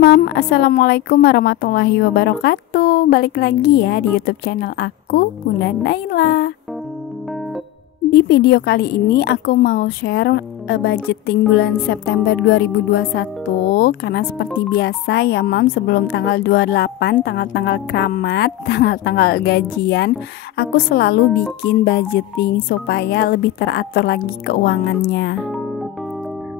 Mam, Assalamualaikum warahmatullahi wabarakatuh. Balik lagi ya di YouTube channel aku, Bunda Naila. Di video kali ini aku mau share budgeting bulan September 2021. Karena seperti biasa ya Mam, sebelum tanggal 28, tanggal-tanggal keramat, tanggal-tanggal gajian, aku selalu bikin budgeting supaya lebih teratur lagi keuangannya.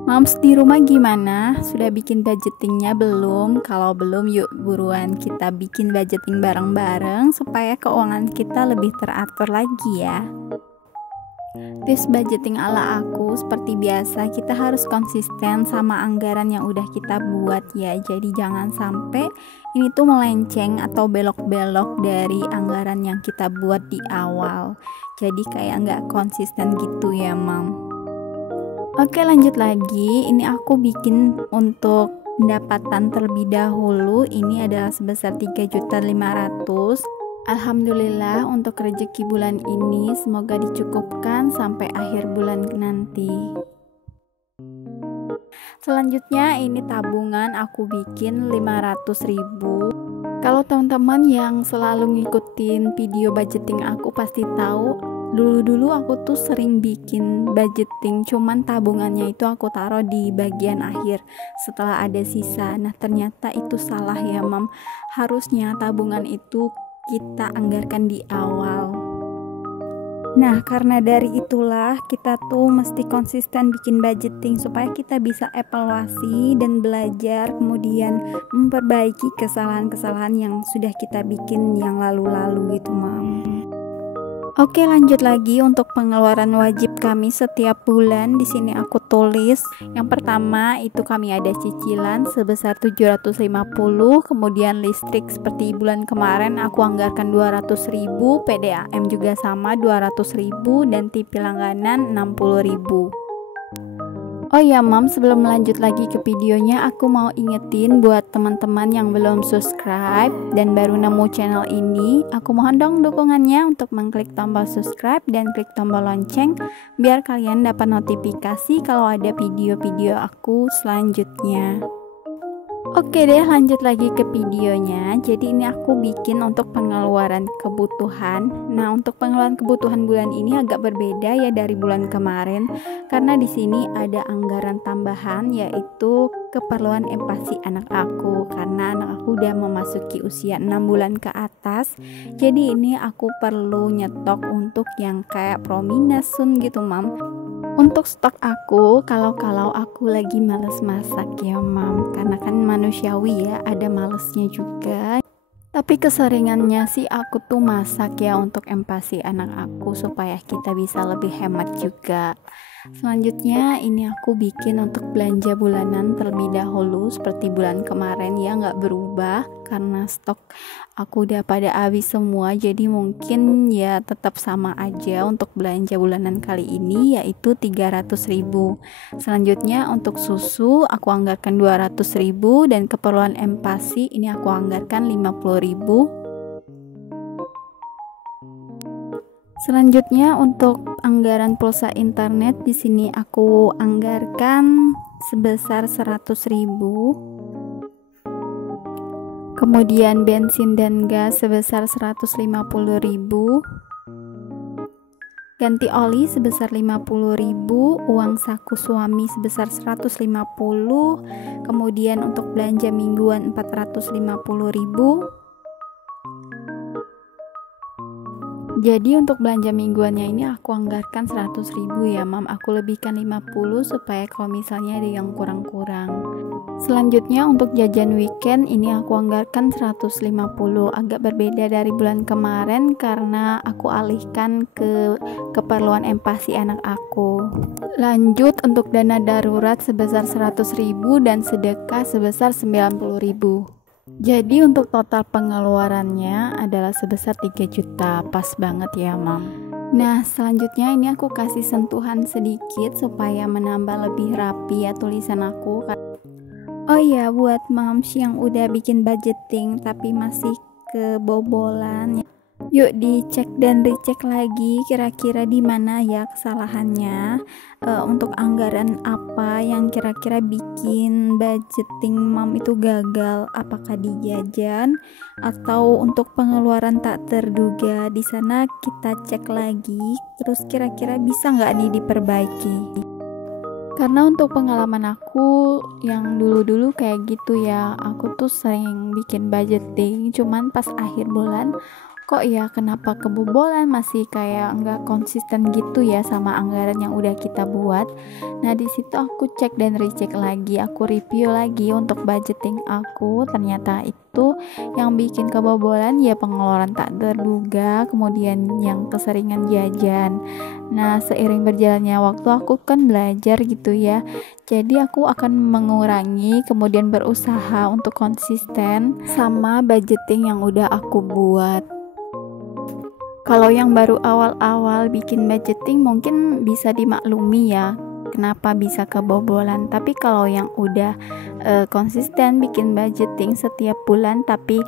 Moms di rumah gimana? Sudah bikin budgetingnya belum? Kalau belum, yuk buruan kita bikin budgeting bareng-bareng supaya keuangan kita lebih teratur lagi ya. Tips budgeting ala aku seperti biasa, kita harus konsisten sama anggaran yang udah kita buat ya. Jadi jangan sampai ini tuh melenceng atau belok-belok dari anggaran yang kita buat di awal. Jadi kayak nggak konsisten gitu ya Mam. Oke, lanjut lagi. Ini aku bikin untuk pendapatan terlebih dahulu. Ini adalah sebesar 3.500.000. Alhamdulillah untuk rezeki bulan ini semoga dicukupkan sampai akhir bulan nanti. Selanjutnya ini tabungan aku bikin 500.000. Kalau teman-teman yang selalu ngikutin video budgeting aku pasti tahu, dulu aku tuh sering bikin budgeting, cuman tabungannya itu aku taruh di bagian akhir setelah ada sisa. Nah ternyata itu salah ya Mam, harusnya tabungan itu kita anggarkan di awal. Nah karena dari itulah kita tuh mesti konsisten bikin budgeting supaya kita bisa evaluasi dan belajar, kemudian memperbaiki kesalahan-kesalahan yang sudah kita bikin yang lalu-lalu gitu Mam. Oke, lanjut lagi untuk pengeluaran wajib kami setiap bulan. Di sini aku tulis. Yang pertama itu kami ada cicilan sebesar 750, kemudian listrik seperti bulan kemarin aku anggarkan 200.000, PDAM juga sama 200.000, dan TV langganan 60.000. Oh ya Mam, sebelum lanjut lagi ke videonya, aku mau ingetin buat teman-teman yang belum subscribe dan baru nemu channel ini, aku mohon dong dukungannya untuk mengklik tombol subscribe dan klik tombol lonceng biar kalian dapat notifikasi kalau ada video-video aku selanjutnya. Oke deh, lanjut lagi ke videonya. Jadi ini aku bikin untuk pengeluaran kebutuhan. Nah, untuk pengeluaran kebutuhan bulan ini agak berbeda ya dari bulan kemarin, karena di sini ada anggaran tambahan yaitu keperluan empasi anak aku, karena anak aku udah memasuki usia 6 bulan ke atas. Jadi ini aku perlu nyetok untuk yang kayak Prominasun gitu Mam. Untuk stok aku, kalau aku lagi males masak ya Mam, karena kan manusiawi ya, ada malesnya juga. Tapi keseringannya sih aku tuh masak ya untuk empasi anak aku supaya kita bisa lebih hemat juga. Selanjutnya ini aku bikin untuk belanja bulanan terlebih dahulu seperti bulan kemarin ya, nggak berubah karena stok aku udah pada habis semua, jadi mungkin ya tetap sama aja untuk belanja bulanan kali ini yaitu 300.000. Selanjutnya untuk susu aku anggarkan 200.000 dan keperluan empasi ini aku anggarkan 50.000. Selanjutnya untuk anggaran pulsa internet di sini aku anggarkan sebesar 100.000. Kemudian bensin dan gas sebesar 150.000. Ganti oli sebesar 50.000, uang saku suami sebesar 150. Kemudian untuk belanja mingguan 450.000. Jadi untuk belanja mingguannya ini aku anggarkan 100.000 ya Mam, aku lebihkan 50 supaya kalau misalnya ada yang kurang-kurang. Selanjutnya untuk jajan weekend ini aku anggarkan 150, agak berbeda dari bulan kemarin karena aku alihkan ke keperluan empasi anak aku. Lanjut untuk dana darurat sebesar 100.000 dan sedekah sebesar 90.000. Jadi untuk total pengeluarannya adalah sebesar 3 juta, pas banget ya Mam. Nah selanjutnya ini aku kasih sentuhan sedikit supaya menambah lebih rapi ya tulisan aku. Oh ya, buat moms yang udah bikin budgeting tapi masih kebobolan, Yuk dicek dan recheck lagi kira-kira di mana ya kesalahannya. Untuk anggaran apa yang kira-kira bikin budgeting mom itu gagal, apakah di jajan atau untuk pengeluaran tak terduga. Di sana kita cek lagi, terus kira-kira bisa nggak nih diperbaiki. Karena untuk pengalaman aku yang dulu-dulu kayak gitu ya, aku tuh sering bikin budgeting, cuman pas akhir bulan kok ya kenapa kebobolan, masih kayak nggak konsisten gitu ya sama anggaran yang udah kita buat. Nah di situ aku cek dan recheck lagi, aku review lagi untuk budgeting aku. Ternyata itu yang bikin kebobolan ya pengeluaran tak terduga, kemudian yang keseringan jajan. Nah seiring berjalannya waktu aku kan belajar gitu ya, jadi aku akan mengurangi, kemudian berusaha untuk konsisten sama budgeting yang udah aku buat. Kalau yang baru awal-awal bikin budgeting mungkin bisa dimaklumi ya kenapa bisa kebobolan. Tapi kalau yang udah konsisten bikin budgeting setiap bulan tapi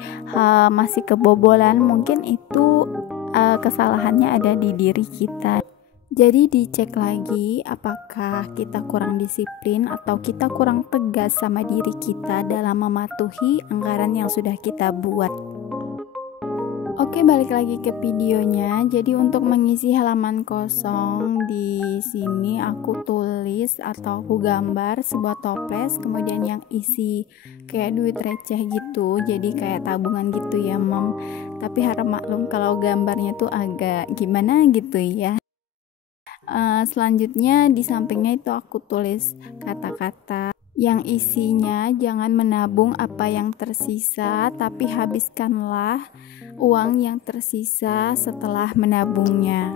masih kebobolan, mungkin itu kesalahannya ada di diri kita. Jadi dicek lagi apakah kita kurang disiplin atau kita kurang tegas sama diri kita dalam mematuhi anggaran yang sudah kita buat. Oke, balik lagi ke videonya. Jadi untuk mengisi halaman kosong di sini aku tulis atau aku gambar sebuah toples, kemudian yang isi kayak duit receh gitu. Jadi kayak tabungan gitu ya, Mom. Tapi harap maklum kalau gambarnya tuh agak gimana gitu ya. Selanjutnya di sampingnya itu aku tulis kata-kata yang isinya jangan menabung apa yang tersisa, tapi habiskanlah uang yang tersisa setelah menabungnya.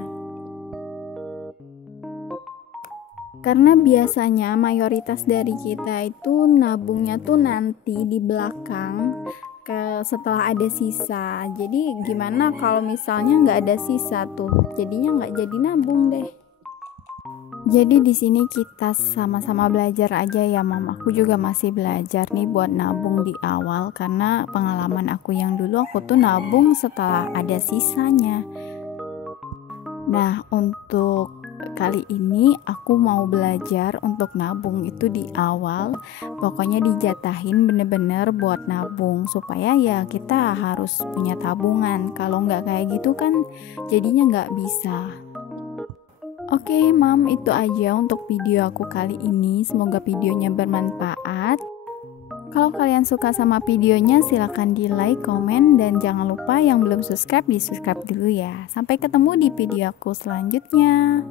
Karena biasanya mayoritas dari kita itu nabungnya tuh nanti di belakang setelah ada sisa. Jadi gimana kalau misalnya nggak ada sisa tuh, jadinya nggak jadi nabung deh. Jadi di sini kita sama-sama belajar aja ya, Mom. Aku juga masih belajar nih buat nabung di awal, karena pengalaman aku yang dulu aku tuh nabung setelah ada sisanya. Nah, untuk kali ini aku mau belajar untuk nabung itu di awal. Pokoknya dijatahin bener-bener buat nabung supaya ya kita harus punya tabungan. Kalau nggak kayak gitu kan jadinya nggak bisa. Oke, Mam, itu aja untuk video aku kali ini. Semoga videonya bermanfaat. Kalau kalian suka sama videonya, silahkan di like, komen, dan jangan lupa yang belum subscribe, di subscribe dulu ya. Sampai ketemu di video aku selanjutnya.